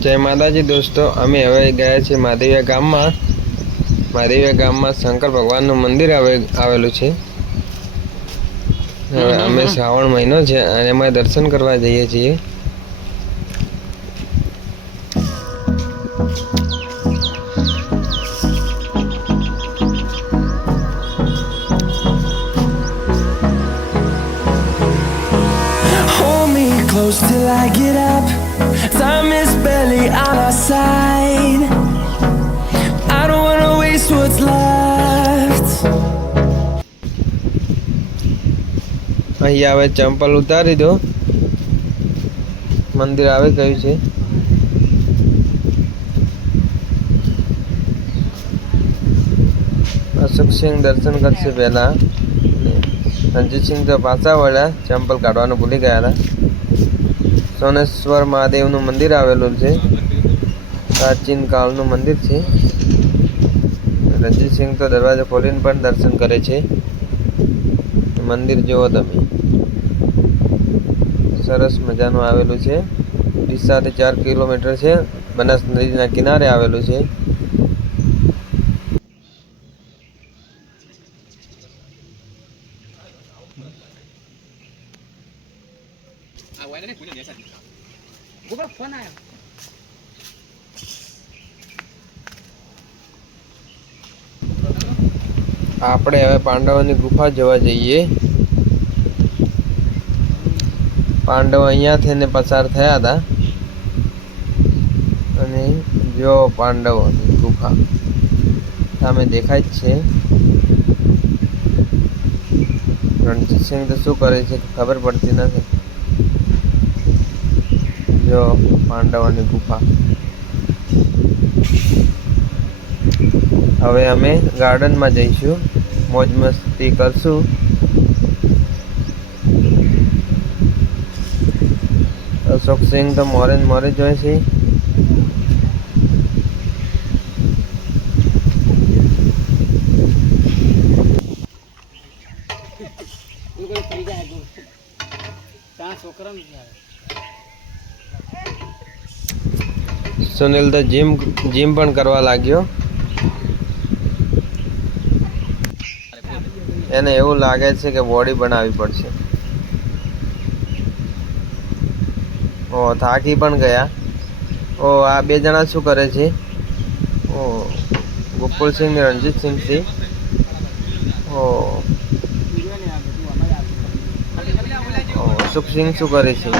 જય માતાજી દોસ્તો અમે હવે ગયા છીએ મહાદેવિયા ગામમાં. મહાદેવિયા ગામમાં શંકર ભગવાનનું મંદિર આવે આવેલું છે. હવે અમે શ્રાવણ મહિનો છે અને એમાં દર્શન કરવા જઈએ છીએ. Close till I get up. Time is barely on our side. I don't wanna waste what's left. અહીંયા હવે ચંપલ ઉતારી દો મંદિર આવે ગયું છે અશોકસિંહ દર્શન કરશે પહેલા રણજીતસિંહ તો પાછા વળ્યા ચંપલ કાઢવાનું ભૂલી ગયા હતા સોનેશ્વર મહાદેવનું મંદિર આવેલું છે. પ્રાચીન કાળનું મંદિર છે. રણજીતસિંહ તો દરવાજો ખોલીને પણ દર્શન કરે છે. મંદિર જુઓ તમે. સરસ મજાનું આવેલું છે. ડીસાથી ચાર કિલોમીટર છે. બનાસ નદીના કિનારે આવેલું છે. આપણે હવે પાંડવોની ગુફા જોવા જઈએ. પાંડવ અહીંયા થઈને પસાર થયા હતા. અને જો પાંડવોની ગુફા સામે દેખાય જ છે. રણજીતસિંહ તો શું કરે છે ખબર પડતી નથી. જો પાંડવોની ગુફા. હવે અમે ગાર્ડનમાં જઈશું. મોજ મસ્તી કરશું. અશોક સિંહ તો મોરે મોરે જ હોય છે. સુનિલ તો જીમ જીમ પણ કરવા લાગ્યો. એને એવું લાગે છે કે બોડી બનાવવી પડશે. ઓ, થાકી પણ ગયા. ઓ, આ બે જણા શું કરે છે? ઓ ગોકુલસિંહ ને રણજીતસિંહથી સિંહ ઓ સુખસિંહ શું કરે છે?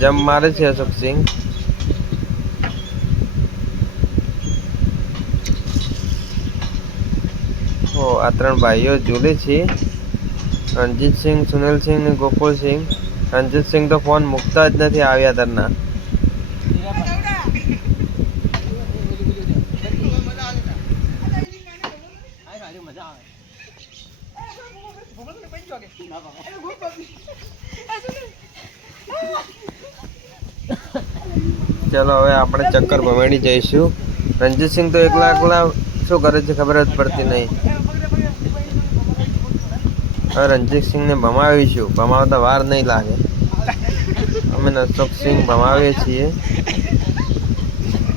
જમ મારે છે અશોકસિંહ ઓ આ ત્રણ ભાઈઓ ઝૂલે છે. રણજીતસિંહ સુનિલસિંહ અને ગોકુલસિંહ રણજીતસિંહ તો ફોન મૂકતા જ નથી આવ્યા તરના. ચલો, હવે આપણે ચક્કર ભમેડી જઈશું. રણજીતસિંહ તો એકલા એકલા શું કરે છે ખબર જ પડતી નહીં. રણજીતસિંહને ભમાવીશું. ભમાવતા વાર નહીં લાગે. અમે નસોકસિંહ ભમાવીએ છીએ.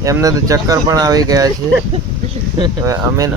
એમને તો ચક્કર પણ આવી ગયા છે. હવે અમે